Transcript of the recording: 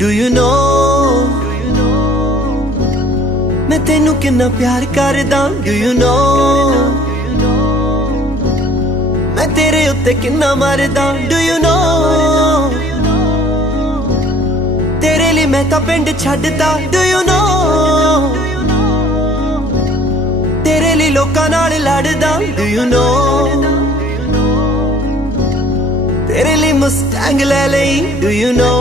Do you know मैं तेनू किन्ना प्यार करदा Do you know मैं तेरे उत्ते किन्ना मरदा Do you know तेरे लिए मैं तां पिंड छड्डदा Do you know तेरे लिए लोकां नाल लड़दा Do you know तेरे लिए मुस्टैंग ले लई Do you know